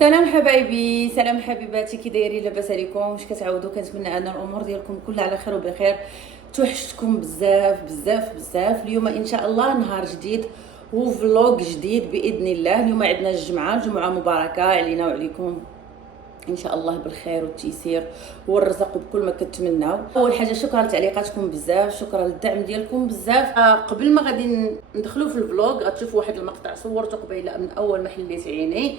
سلام حبايبي، سلام حبيباتي، كي دايرين؟ لاباس عليكم؟ واش كتعاودوا؟ كنتمنى ان الامور ديالكم كلها على خير وبخير. توحشتكم بزاف بزاف بزاف. اليوم ان شاء الله نهار جديد وفلوق جديد باذن الله. اليوم عندنا الجمعه مباركه علينا وعليكم ان شاء الله بالخير والتيسير والرزق وبكل ما كتمناو. اول حاجه شكرا لتعليقاتكم بزاف، شكرا للدعم ديالكم بزاف. قبل ما غادي ندخلوا في الفلوق غتشوفوا واحد المقطع صورته قبيله من اول ما حليت عيني،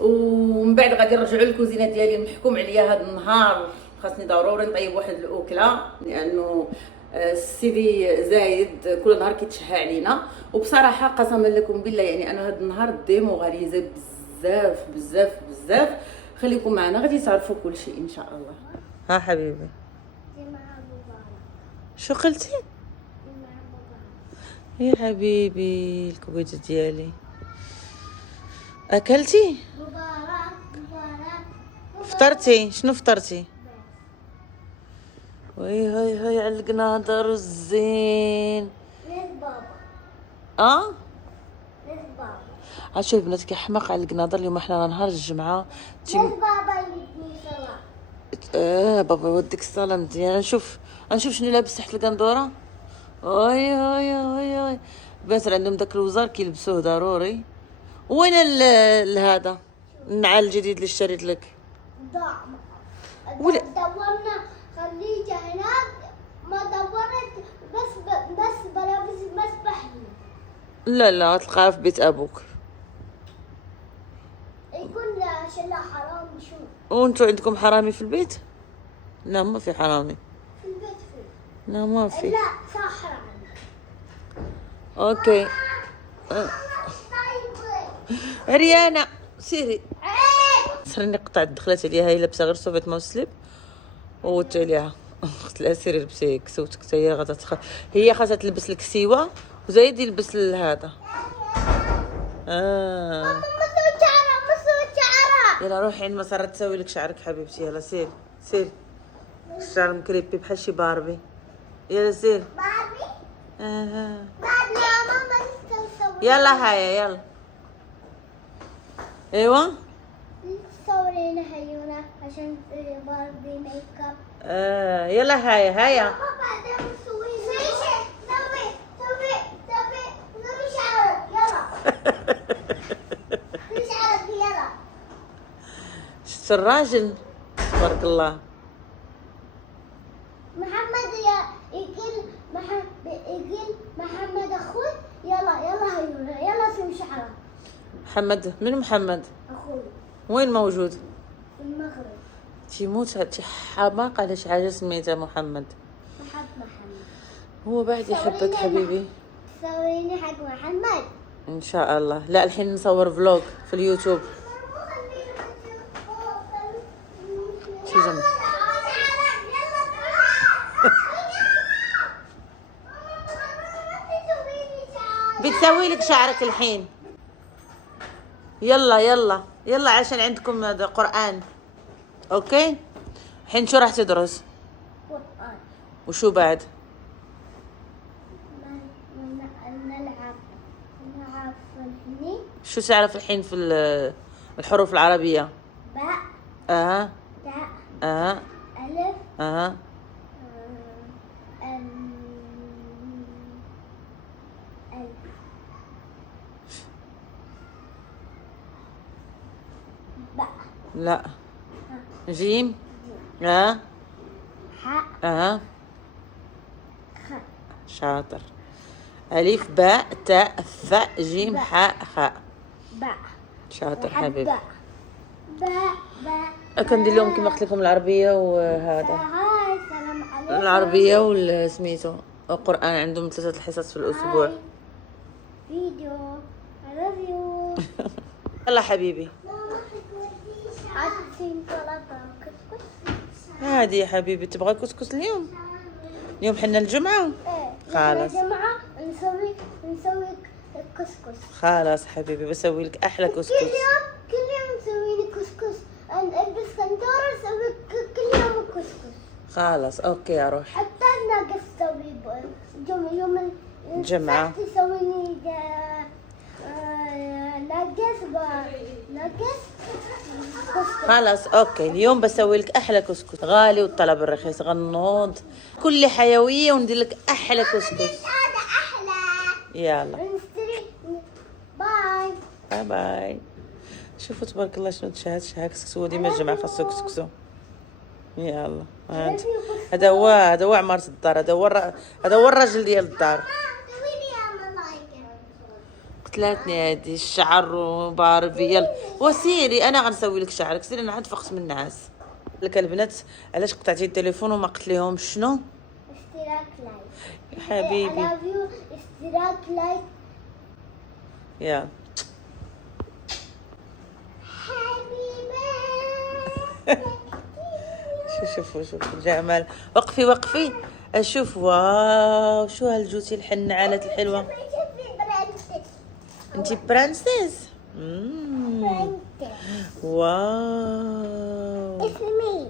ومن بعد غادي نرجعوا للكوزينه ديالي. محكوم عليا هذا النهار خاصني ضروري نطيب واحد الاكله، لانه السيدي زايد كل نهار كيتشهى علينا. وبصراحه قسما لكم بالله يعني انا هذا النهار الديمو غليظه بزاف بزاف بزاف. خليكم معنا غادي تعرفوا كل شيء ان شاء الله. ها حبيبي شو قلتي؟ يا حبيبي الكبيده ديالي اكلتي؟ فطرتي؟ شنو فطرتي؟ وي هاي هاي على القناطر الزين. اه عاد شوف بناتك حماق على القناطر. اليوم احنا نهار الجمعه. بابا يوديني صلاة. بابا يوديك الصلاة مزيان. نشوف شنو لابس تحت القندوره. هاي هاي هاي هاي البنات عندهم داك الوزار كيلبسوه ضروري. وين هذا النعال الجديد اللي اشتريت لك؟ ضاع. ولا دورنا خليته هناك، ما دورت بس بلابس مسبح لي. لا تلقاها في بيت ابوك. يقول عشان لا حرام شو. وانتوا عندكم حرامي في البيت؟ لا ما في حرامي في البيت فيه. لا ما في. لا صح عندك. اوكي ريانا سيري سرني قطعت دخلت عليها. هي لابسه غير صوفيت ماو سليب ووت عليها. قلت لها سيري لبسي كسوتك حتى هي غادا هي خاصها تلبس الكسيوه وزايد يلبس هذا. ماما مسوي شعرها. يلا روحي عند مسارة تسوي لك شعرك حبيبتي. يلا سيري الشعر مكريبي بحال شي باربي. يلا سيري بابي آه. بابي يا ماما لسه مسوي. يلا هيا يلا. ايوه صورينا هيونا عشان باربي ميك اب. يلا هيا بابا ده مسوي سوي شعرك يلا. سوي شعرك يلا. شفت الراجل تبارك الله. محمد يقول محمد اخوي يلا هيونا يلا سوي شعرك. محمد؟ من محمد؟ اخوي وين موجود؟ في المغرب. تيموت هادشي حماق. على شي حاجه سميتها محمد. محمد هو بعد يحبك حبيبي. سويني حق محمد ان شاء الله. لا الحين نصور فلوج في اليوتيوب. شي جنب بتسوي لك شعرك الحين. يلا عشان عندكم هذا قرآن. اوكي الحين شو راح تدرس قرآن. وشو بعد؟ نلعب هني. شو تعرف الحين في الحروف العربية؟ باء تاء ألف باء. لا جيم حاء خ. شاطر. ألف باء تاء ثاء جيم حاء خاء. باء شاطر حبيبي. باء كندير لهم كما قلت لكم العربية وهذا هاي سلام عليكم. العربية والسميتو القرآن عندهم 3 حصص في الأسبوع. فيديو I love you. يلا حبيبي. عايزين سلطة كسكس. هادي يا حبيبي تبغى كسكس اليوم حنا الجمعة. ايه خلاص يا جماعة نسوي كسكس. خلاص حبيبي بسوي لك أحلى كسكس. كل يوم نسوي لي كسكس. البس قندورة نسوي كل يوم كسكس. خلاص اوكي يا روح. حتى ناقص نسوي يوم الجمعة تسوي لي ناقص خلاص اوكي، اليوم بسوي لك احلى كسكس غالي والطلب الرخيص، غنوض كل حيويه وندير لك احلى كسكس. هذا احلى. يلا نشتري. باي. باي باي. شوفوا تبارك الله شنو تشهى كسكسو، ديما الجمعه خاصو كسكسو. يلا هانت، هذا هو عمارة الدار، هذا هو الراجل ديال الدار. قتلاتني هادي الشعر وباربي. يلا وسيري انا غنسوي لك شعرك، سيري انا عاد فقت من النعاس. لك البنات علاش قطعتي التليفون وما قلت لهم شنو؟ اشتراك لايك يا حبيبي. اشتراك لايك. يلا حبيبي. شوفوا جمال. وقفي اشوف. واو شو هالجوتي الحنعالات الحلوه. انتي برنسيس. واو اسمي.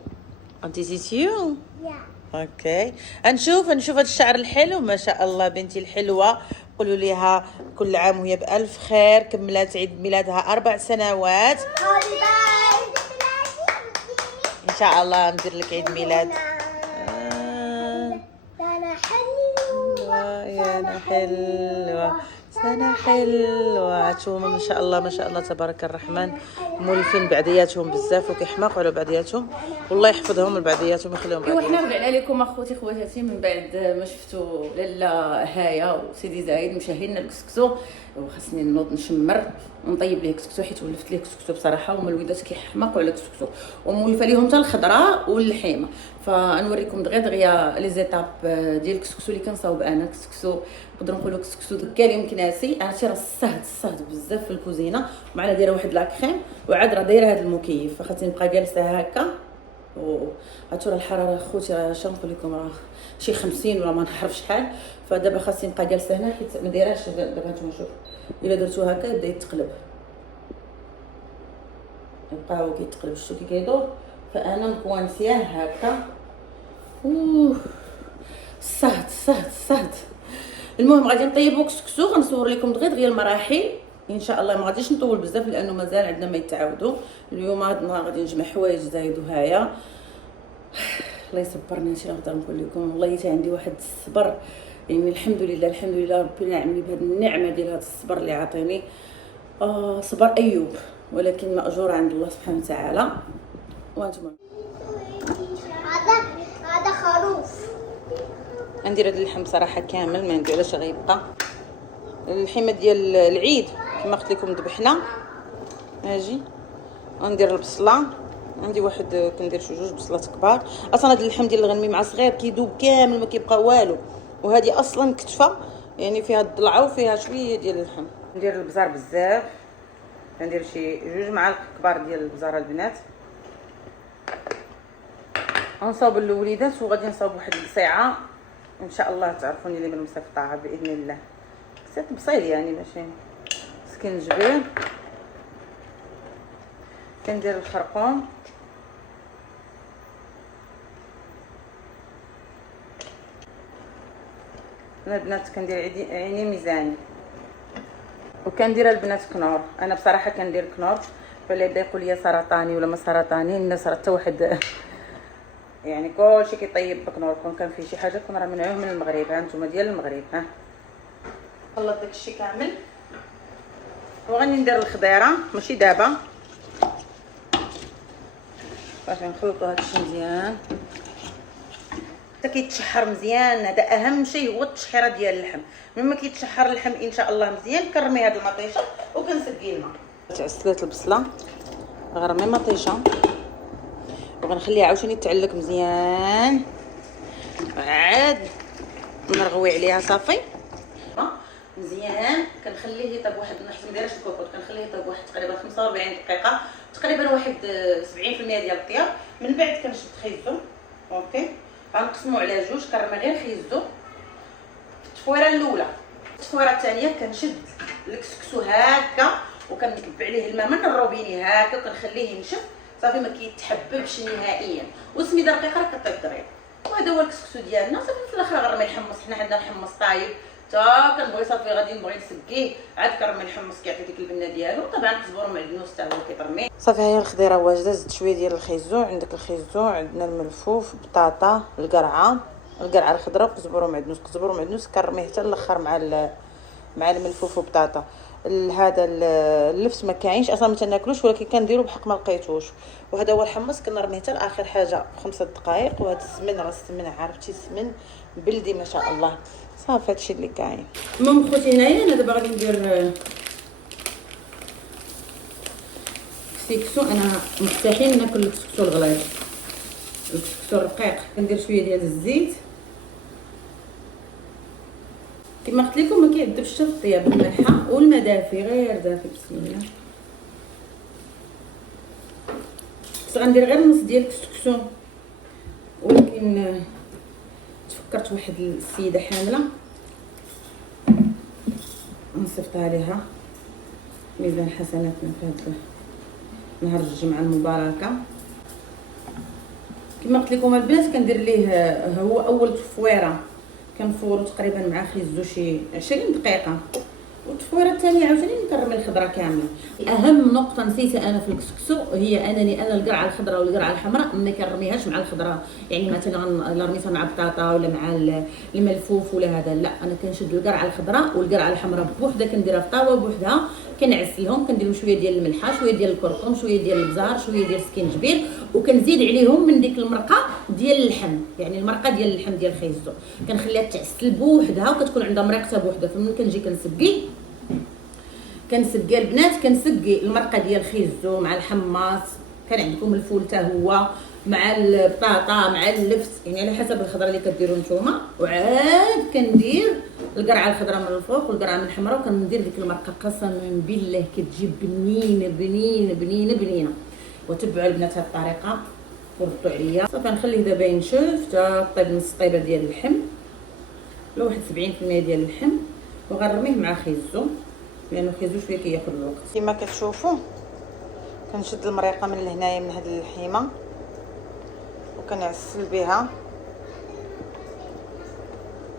انتي سيسيو. يا. اوكي نشوف هذا الشعر الحلو ما شاء الله. بنتي الحلوه قولوا ليها كل عام وهي بألف خير، كملت عيد ميلادها 4 سنوات ان شاء الله. ندير لك عيد ميلاد. سنة حلوة يا حلوة سنة حلوة. شوفوا ما شاء الله تبارك الرحمن، مولفين بعضياتهم بزاف وكيحماقوا على بعضياتهم، والله يحفظهم لبعضياتهم ويخليهم بعضياتهم. وحنا رجعنا لكم اخوتي خواتاتي من بعد ما شفتوا لاله هايه وسيدي زايد مشاهدين الكسكسو، وخاصني نوض نشمر ونطيب ليه كسكسو حيت ولفت ليه كسكسو بصراحه، وهما الوليدات كيحماقوا على الكسكسو ومولفه ليهم حتى الخضراء واللحيمه. فنوريكم دغيا لي زيتاب ديال الكسكسو اللي كنصاوب انا. كسكسو نقدروا نقولوا كسكسو دكالي مكناسي، عرفتي راه الصهد بزاف في الكوزينه، ومعنا دايره واحد لاكريم، وعاد راه دايره هذا المكيف، فخاصني نبقى جالسه هكا. وعرفتوا راه الحراره اخوتي راه شنو نقول لكم راه شي 50 ولا ما نعرف شحال. فدابا خاصني نبقى جالسه هنا حيت ما دايراش. دابا هانتوما شوف الا درتو هكا يبدا يتقلب، يبقى هو كيتقلب شتو كي كيدور. فانا مكوانسياه هكا. الصهد. المهم غادي نطيبو كسكسو، غنصور لكم دغيا المراحل ان شاء الله. ما غاديش نطول بزاف لانه مازال عندنا ما يتعاودوا. اليوم هاد النهار غادي نجمع حوايج زايد وهايا. الله يصبرني. شي نقدر نقول لكم والله حتى عندي واحد الصبر، يعني الحمد لله ربي نعمني بهذه النعمه ديال هذا الصبر اللي عطيني. صبر ايوب، ولكن ماجور عند الله سبحانه وتعالى. وانتم هذا خروف. ندير هذا اللحم صراحه كامل، ما نديروش غيبقى. اللحمه ديال العيد كما قلت لكم ذبحنا. اجي ندير البصله، عندي واحد كندير شي 2 بصلات كبار. اصلا هذا اللحم ديال الغنمي مع صغير كيذوب كامل ما كيبقى والو، وهذه اصلا كتفه يعني فيها الضلعه وفيها شويه ديال اللحم. ندير البزار بزاف، ندير شي 2 معالق كبار ديال البزار البنات. غنصاوب الوليدات وغادي نصاوب واحد القصيعه ان شاء الله تعرفوني اللي من مصيفطه باذن الله. قصيت بصيل يعني ماشي سكنجبير. كندير الخرقوم، انا البنات كندير عيني ميزاني، وكندير البنات كنور. انا بصراحه كندير كنور، فاللي يبدا يقول لي سرطاني ولا ما سرطاني الناس راه حتى واحد يعني كلشي كيطيب بكنور. كون كان فيه شي حاجه كون راه منعوه من المغرب. ها نتوما ديال المغرب. ها خلط داكشي كامل وغادي ندير الخضيره ماشي دابا، باش نخلطوا هادشي مزيان حتى كيتشحر مزيان. هذا اهم شيء هو التشحيره ديال اللحم. مما كيتشحر اللحم ان شاء الله مزيان كنرمي هاد المطيشه وكنسقي الماء. تعسلات البصله غنرمي مطيشه وغنخليها عاوتاني تعلق مزيان، عاد نرغوي عليها صافي مزيان. كنخليه يطيب واحد نحس ما دايرش الكوكوط، كنخليه يطيب واحد تقريبا 45 دقيقه، تقريبا واحد 70% ديال الطياب. من بعد كنشد خيزو. اوكي غنقسمو على 2، كنرمي غير خيزو في التفويره الاولى. التفويره الثانيه كنشد الكسكسو هكا وكنكب عليه الماء من الروبيني هكا وكنخليه ينشف صافي، ما كيتحببش نهائيا، وسميده رقيقه راه كطيب دغيا. وهذا هو الكسكسو ديالنا صافي. في الاخر غنرمي الحمص، حنا عندنا الحمص طايب تا كنبغي صافي غادي نبغي نسقيه عاد كنرمي الحمص كيعطي ديك البنه ديالو. طبعا كزبور ومعدنوس حتى هو كيترمي. صافي هي الخضيره واجده. زدت شويه ديال الخيزو، عندك الخيزو، عندنا الملفوف، بطاطا، القرعه الخضراء، وكزبور ومعدنوس. كزبور ومعدنوس كنرميه حتى الاخر مع الملفوف وبطاطا. هذا اللفت ما كاينش اصلا، ما تناكلوش، ولكن كنديرو بحق ما لقيتوش. وهذا هو الحمص كنرميه حتى لاخر حاجه ب5 دقائق. وهذا السمن راه السمن عرفتي سمن بلدي ما شاء الله. صافي هادشي اللي كاين. المهم خوتي هنايا انا دابا غادي ندير كسكسو. انا مستحيل ناكل الكسكسو الغليظ، الكسكسو الرقيق. كندير شويه ديال الزيت كما قلت لكم، ما كيعذبش حتى في الطياب. الملحه والماء دافي، غير دافي. بسم الله. بس غندير غير نص ديال الكسكسو، ولكن تفكرت واحد السيده حامله نصيفطها ليها ميزان حسناتنا في هذا نهار الجمعه المباركه. كما قلت لكم البنات كندير ليه هو اول تفويره كنفورو تقريبا مع خيزو شي 20 دقيقه، والتفويره الثانيه عاوتاني كنرمي الخضره كامله. اهم نقطه نسيتها انا في الكسكسو هي انني انا القرعه الخضراء والقرعه الحمراء ما كنرميهاش مع الخضره. يعني مثلا الا رميتها مع بطاطا ولا مع الملفوف ولا هذا، لا، انا كنشد القرعه الخضراء والقرعه الحمراء بوحدها، كنديرها في طاوه بوحدها، كنعسلهم، كندير شويه ديال الملحه، شويه ديال الكركم، شويه ديال البزار، شويه ديال السكينجبير، وكنزيد عليهم من ديك المرقه ديال اللحم، يعني المرقه ديال اللحم ديال الخيزو كنخليها تعسل بوحدها وكتكون عندها مريقتها بوحدها. فمن كنجي كنسقي البنات، كنسقي المرقه ديال الخيزو مع الحماص، كان عندكم الفول حتى هو مع البطاطا مع اللفت، يعني على حسب الخضره اللي كديروا نتوما. وعاد كندير القرعه الخضراء من الفوق والقرعه من الحمراء، وكندير ديك المرقه. قسما بالله كتجي بنينه بنينه بنينه بنينه. وتبعوا البنات هذه الطريقه وردوا عليا. صافي نخليه دابا ينشف حتى طيب نص طيبه ديال اللحم، لواحد 70% ديال اللحم، وغنرميه مع خيزو لانه خيزو شويه كياخذ الوقت. كما كتشوفوا كنشد المريقه من لهنايا من هاد اللحيمه وكنعسل بها.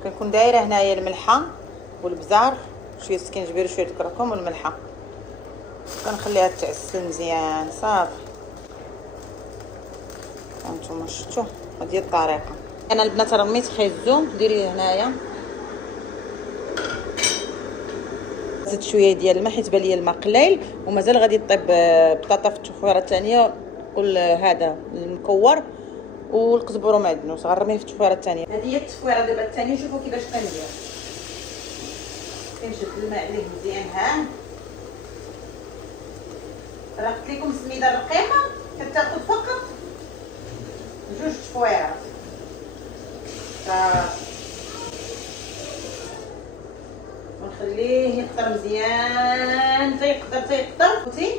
كنكون دايره هنايا الملحه والبزار، شويه سكينجبير وشويه الكركم والملحه، كنخليها تعسل مزيان. صافي هانتوما شفتوا هذه الطريقه. انا البنات رميت خيزو، ديري هنايا زدت شويه ديال الماء حيت بان لي الماء قليل، ومازال غادي طيب بطاطا في التخويره الثانيه هذا المكور والقزبر ومعدنوس غنرميه في التخويره الثانيه. هذه هي التخويره دابا الثانيه. شوفوا كيفاش كندير، كنشد الماء عليه مزيان. ها راه قلت لكم السميده الرقيقه كتاخذ فقط 2 تفويرات. ونخليه يقطر مزيان تيقطر خوتي.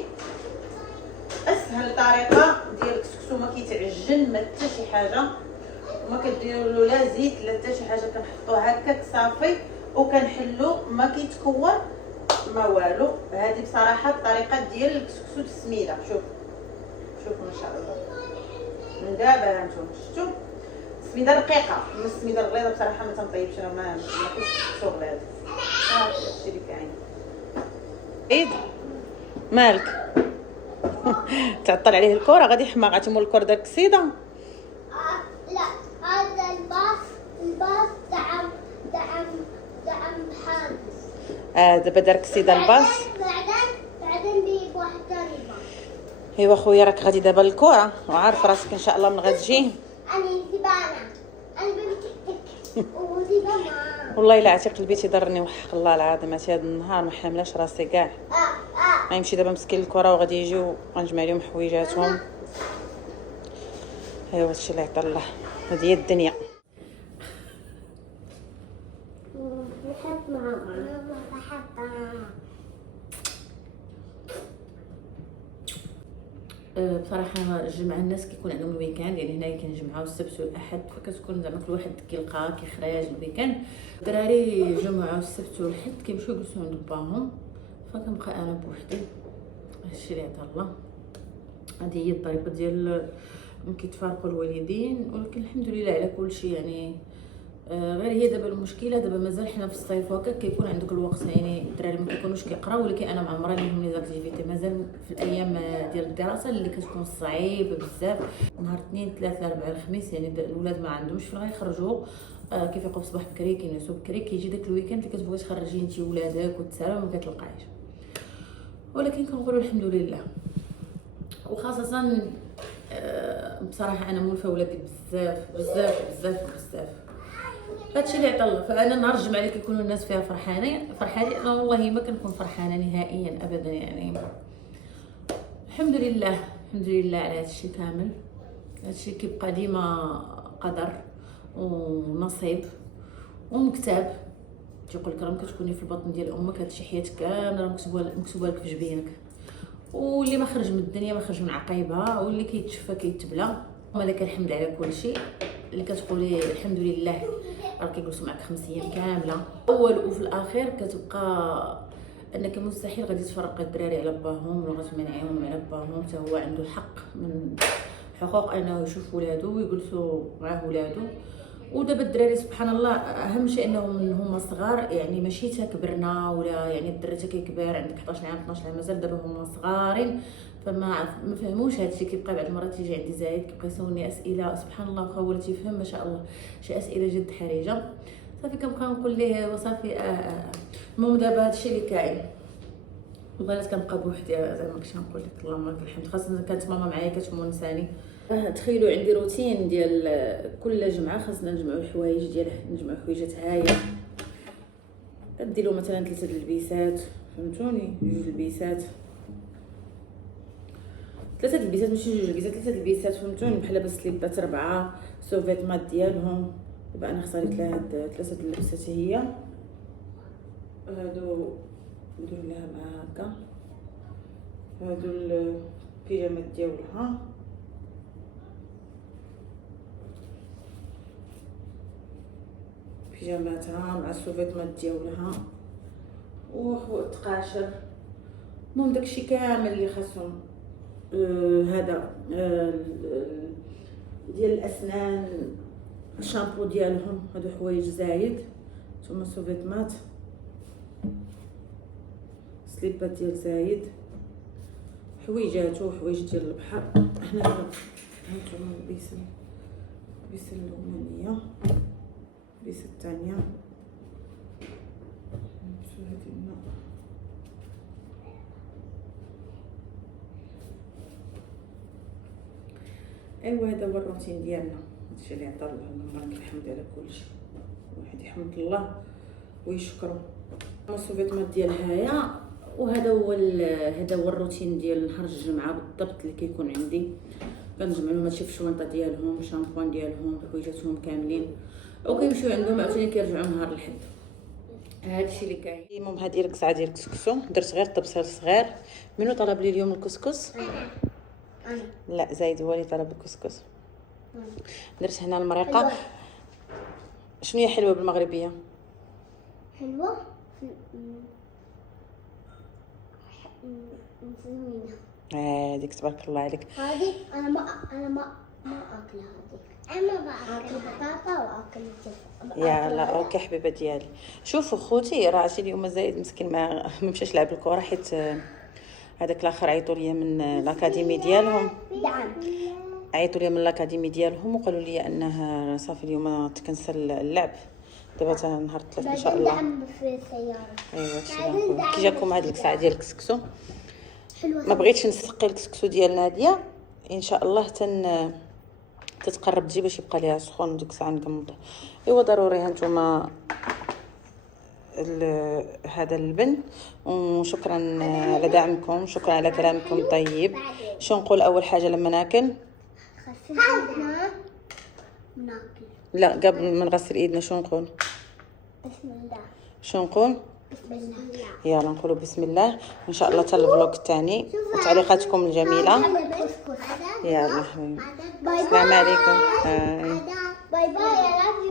اسهل طريقه ديال الكسكسو، ما كيتعجن ما حتى شي حاجه، وما كديروا له لا زيت لا حتى شي حاجه. كنحطوه هكاك صافي وكنحلو، ما كيتكور ما والو. هذه بصراحه الطريقه ديال الكسكسو السميده. شوفوا ما شاء الله من دابا هانتوما شفتوا السميده رقيقه. اما السميده الغليظه بصراحه ما تنطيبش، انا ما كناكلش الكسكسو غليظ. هادشي اللي كاين. عيد مالك تعطل عليه الكره غادي يحماق. مول الكره داك السيده. لا، هذا الباص دعم حادث. دابا دارك السيده الباص. بعدين بيجيب واحد ثاني باص. ايوا خويا راك غادي دابا للكره وعارف راسك ان شاء الله من غادي تجي. انا بنتك وديبانا. والله الا عتي قلبي تيضرني وحق الله العظيم. هذا النهار ما حاملاش راسي كاع. غيمشي دابا مسكين للكره وغادي يجيو غنجمع لهم حويجاتهم. ايوا هادشي اللي عطا الله، هذه هي الدنيا. نحب ماما. بصراحه جمع الناس كيكون عندهم الويكاند، يعني هنايا كنجمعوا السبت والاحد، فكتكون زعما كل واحد كيلقى كيخرج الويكاند. الدراري جمعوا السبت والحد كيمشيو يجلسوا عند باهم، فكنبقى انا بوحدي. هادشي اللي عطا الله. هذه هي الطريقه ديال كيتفارقوا الوالدين، ولكن الحمد لله على كل شيء. يعني غير هي دابا المشكله دابا مازال حنا في الصيف وهكا كيكون عندك الوقت، يعني الدراري ما كيكونوش كيقراو، ولكن انا مع عمري لهم لي زاكتيفيتي مازال في الايام ديال الدراسه اللي كتكون صعيبه بزاف. نهار اثنين ثلاثه اربعه الخميس يعني الولاد ما عندهمش فين غيخرجوا، كيفيقوا في الصباح بكري كينعسوا بكري، كيجي داك الويكاند اللي كتبغي تخرجي انت ولادك وتسالوا ما كتلقايش. ولكن كنقولوا الحمد لله، وخاصه بصراحه انا مولفه ولادي بزاف بزاف بزاف بزاف. هادشي اللي عطا الله. فانا نهار الجمعه اللي كيكونوا الناس فيها فرحانين انا والله ما كنكون فرحانه نهائيا ابدا. يعني الحمد لله الحمد لله على هادشي كامل. هادشي كيبقى ديما قدر ونصيب ومكتاب. تيقول لك راه كتكوني في البطن ديال امك هادشي حياتك كامله مكتوبه لك في جبينك، واللي ما خرج من الدنيا ما خرج من عقيبها، واللي كيتشفى كيتبلى. ولكن الحمد على كل شيء. اللي كتقولي الحمد لله راه كيجلسوا معك 5 ايام كامله. اول وفي الاخير كتبقى انك مستحيل غادي تفرق الدراري على باهم ولا غتمنعيهم على باهم. حتى هو عنده الحق من حقوق انه يشوف ولادو ويجلسوا مع ولادو. ودابا الدراري سبحان الله اهم شيء انهم هما صغار، يعني ماشي تا كبرنا ولا يعني الدري تا كيكبر عندك 11 عام 12 عام مازال دابا هما صغارين، فما فهموش هادشي. كيبقى بعض المرات تيجي عندي زايد كيبقى يسولني اسئله سبحان الله، واخا هو تيفهم ما شاء الله شي اسئله جد حرجه. صافي كنبقى نقول ليه وصافي المهم دابا هادشي اللي كاين. البنات كنبقى بوحدي زعما كنت نقول لك اللهم لك الحمد، خاصه كانت ماما معايا كتمونساني. تخيلوا عندي روتين ديال كل جمعه خاصنا نجمعوا الحوايج ديال نجمعوا حويجات هايه. كديروا مثلا 3 البيسات فهمتوني، 2 البيسات 3 البيسات ماشي 2 البيسات 3 البيسات فهمتوني، بحال بس سليبات 4 سوفيتمات ديالهم. دابا انا خصني 3 اللبسات هي هادو ندير لها مع هكا. هادو البيجامات ديالها بيجاماتها مع السوفيتمات ديالها والتقاشر. المهم داكشي كامل اللي خاصهم. هذا ديال الاسنان الشامبو ديالهم، هادو حوايج زايد ثم سوفيتمات سليبات ديال زايد حويجات وحوايج ديال البحر. حنا هانتوما البيسه الاولانيه البيسه الثانيه ايوا هذا هو الروتين ديالنا. هادشي اللي عطا الله، اللهم لك الحمد على كل شيء. الواحد يحمد الله ويشكرو. السوفيتمات ديال هايا، وهذا هو الروتين ديال نهار الجمعه بالضبط اللي كيكون عندي. كنجمع لهم هادشي في الشوانطه ديالهم، الشامبوان ديالهم، حويجاتهم كاملين، وكيمشيو عندهم عاوتاني كيرجعوا نهار الحد. هادشي اللي كاين. المهم هادي الكسعه ديال الكسكسو درت غير طبسيل صغير. منو طلب لي اليوم الكسكس؟ لا زايد هو اللي طلب الكسكس. درت هنا المريقه. شنو هي حلوه بالمغربيه؟ حلوة زوينة. ديك تبارك الله عليك. هذه أنا ما أكلها. هذيك أنا بأكل بطاطا وأكل الجبن. يلا اوكي حبيبه ديالي. شوفوا خوتي راه عرفتي اليوم زايد مسكين ما مشاش لعب الكره حيت هذاك الاخر عيطوا لي من الاكاديمي ديالهم. عيطوا لي من الاكاديمي ديالهم وقالوا لي انه صافي اليوم تكنسل اللعب. دابا نهار الثلاث ان شاء الله. في السياره. ايوا كي جاكم هاد الكسعه ديال الكسكسو. ما بغيتش نسقي الكسكسو ديال ناديه ان شاء الله تتقرب تجي باش يبقى ليها سخون ديك الساعه نقمطو. ايوا ضروري هانتوما هذا اللبن. وشكرا على دعمكم، شكرا على كلامكم الطيب. شو نقول اول حاجه لما ناكل؟ ناكل. لا قبل ما نغسل ايدنا شو نقول؟ بسم الله. شو نقول؟ بسم الله. يلا نقولوا بسم الله. ان شاء الله حتى الفلوق الثاني وتعليقاتكم الجميله. يلا يلا باي باي. السلام عليكم. باي باي. I love you.